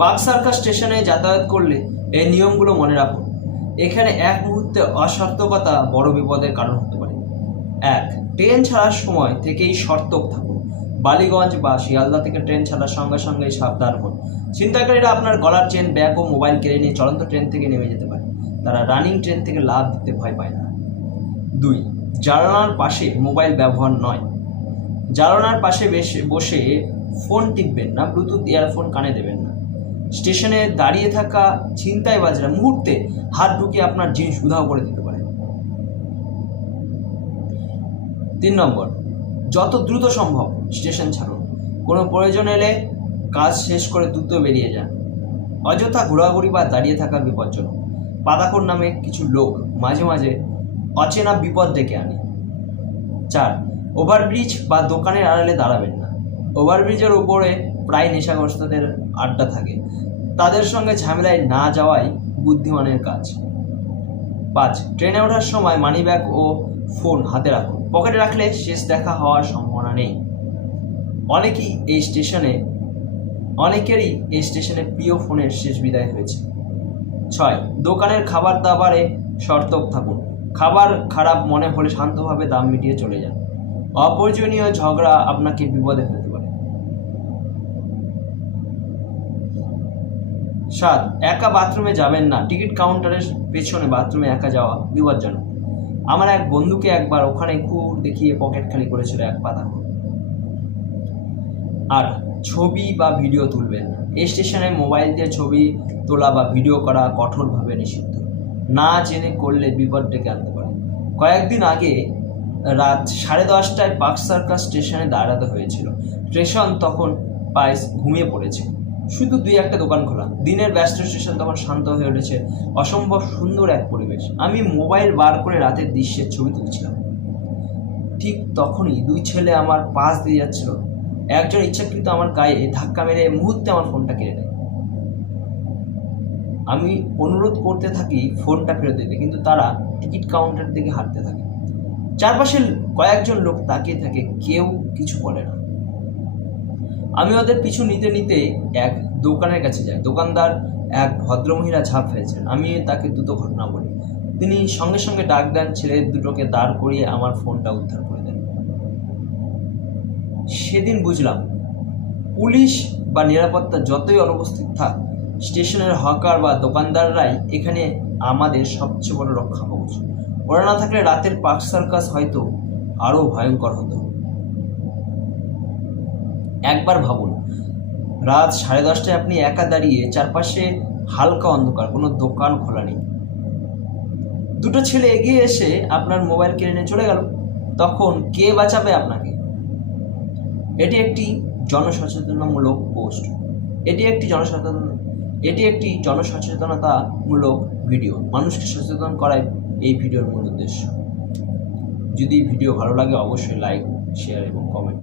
Park circus স্টেশনে যাতায়াত করলে এই নিয়মগুলো মনে রাখুন। এখানে এক মুহূর্তে অসতর্কতা বড় বিপদের কারণ হতে পারে। 1. ট্রেন ছাড়ার সময় থেকেই সতর্ক থাকুন। বালিগঞ্জ বা শিয়ালদা থেকে ট্রেন ছাড়ার সঙ্গে সঙ্গেই সাবধান হন। ছিনতাইকারীরা আপনার গলার চেন, ব্যাগ ও মোবাইল কেড়ে নিয়ে চলন্ত ট্রেন থেকে নেমে যেতে পারে। তারা রানিং ট্রেন থেকে লাফ দিতে ভয় পায় না। 2. জানালার পাশে মোবাইল ব্যবহার নয়। জানালার পাশে বসে ফোন টিপবেন না, ব্লুটুথ ইয়ারফোন কানে দেবেন না। স্টেশনে দাঁড়িয়ে থাকা ছিনতাইবাজরা মুহূর্তে হাত ঢুকিয়ে আপনার জিনিস উধাও করে দিতে পারে। 3 নম্বর, যত দ্রুত সম্ভব স্টেশন ছাড়ুন। কোনো প্রয়োজন এলে কাজ শেষ করে দ্রুত বেরিয়ে যান। অযথা ঘোরাঘুরি বা দাঁড়িয়ে থাকা বিপজ্জনক। পাতাখোর নামে কিছু লোক মাঝে মাঝে অচেনা বিপদ ডেকে আনে। 4. ওভারব্রিজ বা দোকানের আড়ালে দাঁড়াবেন না। ওভারব্রিজের উপরে প্রায় নেশাগ্রস্তদের আড্ডা থাকে। তাদের সঙ্গে ঝামেলায় না যাওয়াই বুদ্ধিমানের কাজ। 5. ট্রেনে ওঠার সময় মানিব্যাগ ও ফোন হাতে রাখুন। পকেটে রাখলে শেষ দেখা হওয়ার সম্ভাবনা নেই। অনেকেরই এই স্টেশনে প্রিয় ফোনের শেষ বিদায় হয়েছে। 6. দোকানের খাবার দাবারে সতর্ক থাকুন। খাবার খারাপ মনে হলে শান্তভাবে দাম মিটিয়ে চলে যান। অপ্রয়োজনীয় ঝগড়া আপনাকে বিপদে ফেলতে পারে। 7. একা বাথরুমে যাবেন না। টিকিট কাউন্টারের পেছনে বাথরুমে একা যাওয়া বিপজ্জনক। আমার এক বন্ধুকে একবার ওখানে ঘুর দেখিয়ে পকেট খালি করেছিল এক পাতা। আর ছবি বা ভিডিও তুলবেন না। এই স্টেশনে মোবাইল দিয়ে ছবি তোলা বা ভিডিও করা কঠোরভাবে নিষিদ্ধ। না জেনে করলে বিপদ ডেকে আনতে পারে। কয়েকদিন আগে রাত 10:30টায় পার্ক সার্কাস স্টেশনে দাঁড়াতে হয়েছিল। স্টেশন তখন প্রায় ঘুমিয়ে পড়েছে, শুধু 2-1টা দোকান খোলা। দিনের ব্যস্ত স্টেশন তখন শান্ত হয়ে উঠেছে। অসম্ভব সুন্দর এক পরিবেশ। আমি মোবাইল বার করে রাতের দৃশ্যের ছবি তুলছিলাম। ঠিক তখনই 2 ছেলে আমার পাশ দিয়ে যাচ্ছিল। একজন ইচ্ছাকৃত আমার গায়ে ধাক্কা মেরে মুহূর্তে আমার ফোনটা কেড়ে নেয়। আমি অনুরোধ করতে থাকি ফোনটা ফেরত দিতে, কিন্তু তারা টিকিট কাউন্টার দিকে হাঁটতে থাকে। চারপাশে কয়েকজন লোক তাকিয়ে থাকে, কেউ কিছু বলে না। আমি ওদের পিছু নিতে নিতে এক দোকানের কাছে যাই। দোকানদার এক ভদ্রমহিলা ঝাঁপ ফেলেছেন। আমি তাকে দ্রুত ঘটনা বলি। তিনি সঙ্গে সঙ্গে ডাক দেন। ছেলে দুটোকে দাঁড় করিয়ে আমার ফোনটা উদ্ধার করে দেন। সেদিন বুঝলাম, পুলিশ বা নিরাপত্তা যতই অনুপস্থিত থাক, স্টেশনের হকার বা দোকানদাররাই এখানে আমাদের সবচেয়ে বড় রক্ষা কবচ। ওরা না থাকলে রাতের পার্ক সার্কাস হয়তো আরো ভয়ঙ্কর হতো। একবার ভাবুন, রাত 10:30টায় আপনি একা দাঁড়িয়ে, চারপাশে হালকা অন্ধকার, কোনো দোকান খোলা নেই। 2টো ছেলে এগিয়ে এসে আপনার মোবাইল কেড়ে নিয়ে চলে গেল। তখন কে বাঁচাবে আপনাকে? এটি একটি জনসচেতনতামূলক পোস্ট। এটি একটি জনসচেতনতামূলক ভিডিও। মানুষকে সচেতন করাই এই ভিডিওর মূল উদ্দেশ্য। যদি ভিডিও ভালো লাগে অবশ্যই লাইক, শেয়ার এবং কমেন্ট।